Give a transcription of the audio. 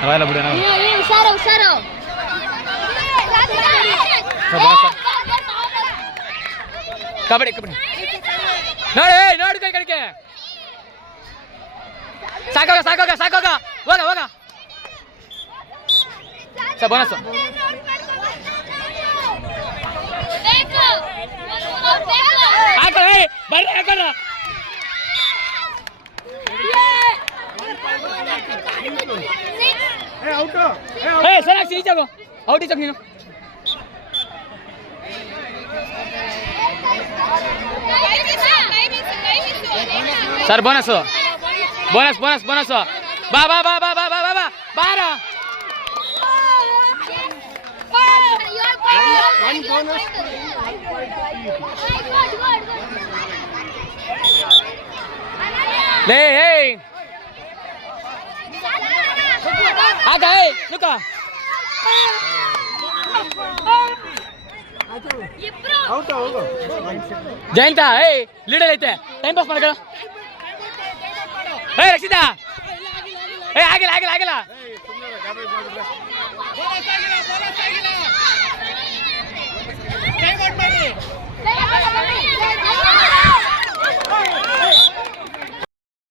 ಅವೆಲ್ಲ ಬಿಡಿ ಹುಷಾರು ಹುಷಾರು. ಕಬಡ್ಡಿ ಕಬಡ್ಡಿ ನೋಡಿ ನೋಡಿ ಕೈ ಕಡಿಕೆ ಸಾಕೋಗ ಸಾಕೋಗ ಸಾಕೋಗ ಹೋಗ ಹೋಗ ಸರ್ ಬೋನಸ್ ಹಾಕೋ ಬರ್ರಿ ಹಾಕೋಣ ಸರ್ ಹಾಕ್ಸಿ ಈಚಾಗೋ ಔಟ್ ಈಚಾಗ ನೀನು sir bonus bonus bonus bonus ಬಾ ಬಾ ಬಾ ಬಾ ಬಾ ಬಾ ಬಾ ಬಾ ಬಾರ ಲೇ ಏಯ್ ಆಗ ಏಯ್ ಲುಕ ಜಯಂತ ಏಯ್ ಲೀಡರ್ ಐತೆ ಟೈಮ್ ಪಾಸ್ ಮಾಡ್ಕೊಳ್ಳ ಏಯ್ ರಕ್ಷಿತಾ ಏಯ್ ಆಗಿಲ್ಲ ಆಗಿಲ್ಲ ಆಗಿಲ್ಲ